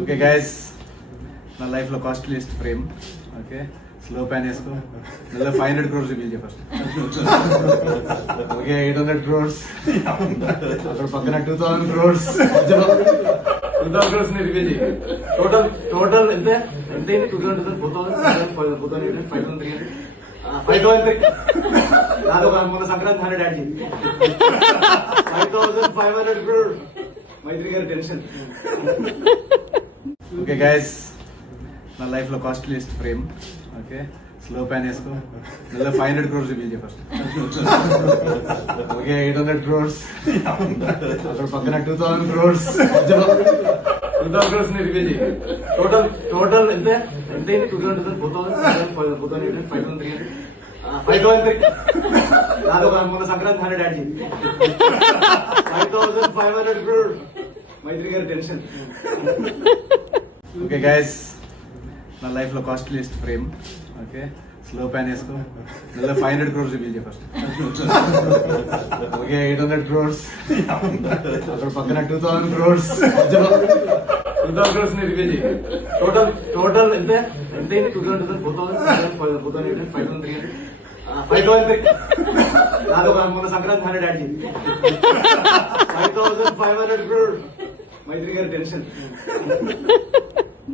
Okay guys, నా life లో costliest frame. Okay, slow pan వేసుకో. 500 crores రివీల్ చేయ ఫస్ట్. Okay, 800 crores. అక్కడ పక్కన 2000 crores. 2000 crores ని రివీల్ చేయ. టోటల్ ఎంత ఎంత 2000 4000 4000 5000 కాదు, మన సంక్రాంతి 100 యాడ్ చేయి. 5500 crores. మైత్రి గారి టెన్షన్. ఓకే గైస్, నా లైఫ్ లో costliest frame. Okay, slow pan వేసుకో. 500 crores రివీల్ చేయ ఫస్ట్. Okay, 800 crores. అక్కడ పక్కన 2000 crores. 2000 crores ని రివీల్ చేయ. టోటల్ ఎంత ఎంత 2000 4000 4000 5000 కాదు, మన సంక్రాంతి 100 యాడ్ చేయి. 5500 crores. మైత్రి గారి టెన్షన్. ఓకే గైస్, నా లైఫ్ లో costliest frame. Okay, slow pan వేసుకో. 500 crores రివీల్ చేయ ఫస్ట్. Okay, 800 crores. అక్కడ పక్కన 2000 crores. 2000 crores ని రివీల్ చేయ. టోటల్ ఎంత ఎంత 2000 4000 5000 కాదు, మన సంక్రాంతి 100 యాడ్ చేయి. 5500 crores. మైత్రి గారి టెన్షన్.